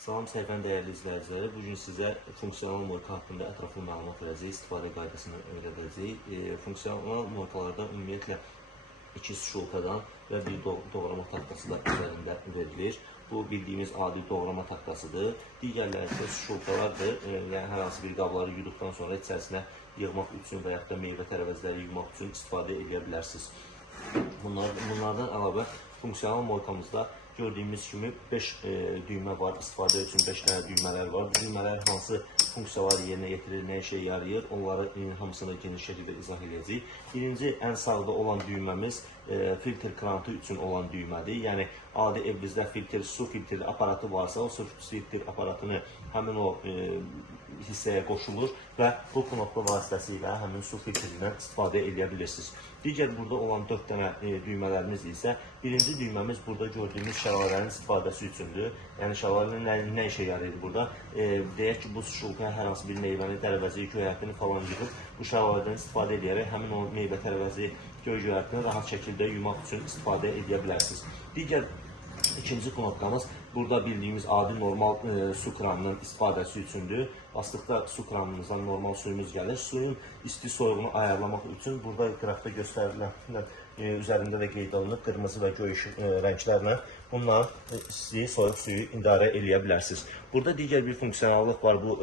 Salam səhifənin dəyərli izləyiciləri. Bugün sizə funksional morka haqqında ətraflı məlumat verəcəyik, istifadə qaydasını öyrədəcəyik. Funksional morkalarda ümumiyyətlə 2 şulkadan və bir doğrama taxtası da üzərində verilir. Bu bildiyimiz adi doğrama taxtasıdır. Digərləri isə şulkalardır. Yəni hər hansı bir qabları yuduqdan sonra içərisinə yığmaq üçün və yaxud da meyvə tərəvəzləri yığmaq üçün istifadə edə bilərsiniz. Bunlardan əlavə funksional morkamızda gördüyümüz kimi 5 düymə var. İstifadə üçün 5 dənə düymələr var. Bu düymələr hansı funksiyaları yerinə yetirir, nə işə yarayır, onları hamısını geniş şəkildə izah edəcəyik. Birinci, ən sağda olan düyməmiz filtr krantı üçün olan düymədir. Yəni adi evinizdə su filtri aparatı varsa, o su filtr aparatını həmin o hissəyə qoşulur və bu knopka vasitəsilə həmin su filtrindən istifadə edə bilirsiniz. Digər burada olan 4 dənə düymələrimiz isə birinci düyməmiz burada gördüyümüz şəlalənin istifadəsi üçündür. Yəni şəlalə nə işə yarayır burada? Deyək ki, bu şulkaya hər hansı bir meyvəni, tərəvəzi, göyərtini falan yığıb bu şəlalədən istifadə edərək həmin o meyvə, tərəvəzi, göyərtini rahat şəkildə yumaq üçün istifadə edə bilərsiniz. Digər İkinci knopkamız burada bildiyimiz adi normal su kranının istifadəsi üçündür. Basdıqda su kranımızdan normal suyumuz gəlir. Suyun isti soyuğunu ayarlamaq üçün burada qrafda göstərilən üzərində də qeyd olunub qırmızı və göy rənglərlə bununla isti soyuq suyu idarə edə bilərsiniz. Burada digər bir funksionallıq var bu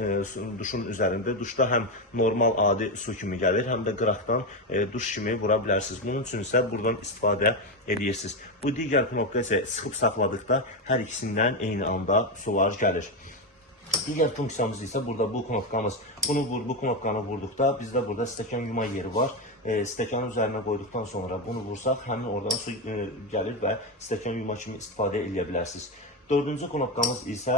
duşun üzərində. Duşda həm normal adi su kimi gəlir, həm də qıraqdan duş kimi vura bilərsiniz. Bunun üçün isə buradan istifadə edirsiniz. Bu digər knopka isə sıxıb saxladıqda hər ikisindən eyni anda sular gəlir. Digər funksiyamız isə burada bu knopkamız. Bu knopkanı vurduqda bizdə burada stəkan yuma yeri var. Stəkanın üzərinə qoyduqdan sonra bunu vursaq həmin oradan su gəlir və stəkan yuma kimi istifadə edə bilərsiniz. Dördüncü knopkamız isə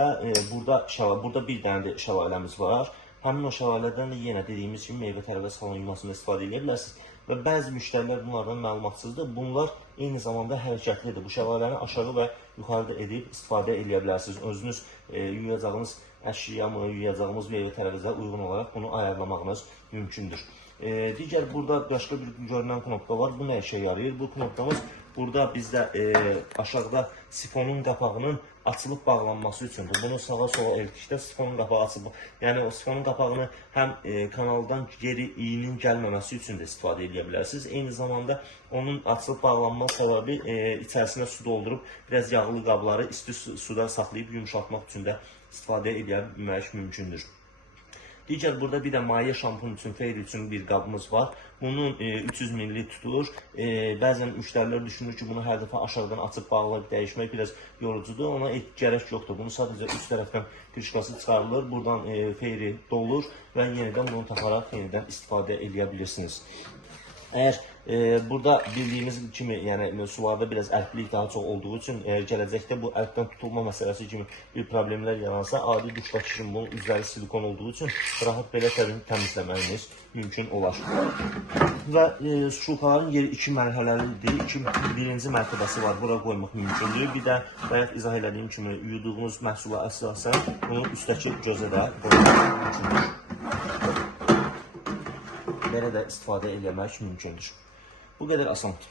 burada bir dənə də şəlaləmiz var. Həmin o şəlalədən də yenə dediyimiz kimi meyvə tərəvəz falan yumasında istifadə edə bilərsiniz. Və bəzi müştərilər bunlardan məlumatsızdır. Bunlar eyni zamanda hərəkətlidir. Bu şəlaləni aşağı və yuxarıda edib istifadə edə bilərsiniz. Özünüz yuyacağınız əşyamı, yuyacağınız meyvə tərəvəzə uyğun olaraq bunu ayarlamağınız mümkündür. Digər burada başqa bir görünən knopka var. Bu nə işə yarayır? Bu knopkamız burada bizdə aşağıda sifonun qapağının açılıb bağlanması üçündür. Bunu sağa sola elədikdə sifonun qapağı açılıb. Yəni o sifonun qapağını həm kanaldan geri iyinin gəlməməsi üçün də istifadə edə bilərsiniz. Eyni zamanda onun açılıb bağlanma səbəbi içərisinə su doldurub biraz yağlı qabları isti suda saxlayıb yumşaltmaq üçün də istifadə edə bilmək mümkündür. Digər burada bir də maye şampun üçün, feyri üçün bir qabımız var. Bunun 300 ml tutulur. Bəzən müştərilər düşünür ki, bunu hər dəfə aşağıdan açıb bağlayıb dəyişmək biraz yorucudur. Ona gərək yoxdur. Bunu sadəcə üst tərəfdən krişkası çıxarılır. Buradan feyri dolur və yenidən bunu taxaraq yenidən istifadə edə bilirsiniz. Əgər burada bildiyimiz kimi, yəni sularda biraz ərklik daha çox olduğu üçün gələcəkdə bu ərkdən tutulma məsələsi kimi bir problemlər yaransa, adi duşdakı kimi bunun üzəri silikon olduğu üçün rahat belə təmizləməyiniz mümkün olar. Və şulkaların yeri 2 mərhələlidir. Birinci mərtəbəsi var, bura qoymaq mümkündür. Bir də bayaq izah elədiyim kimi yuduğunuz məhsula əsasən bunu üstdəki gözə də qoymaq mümkündür. Belə də istifadə eləmək mümkündür. Bu qədər asandır.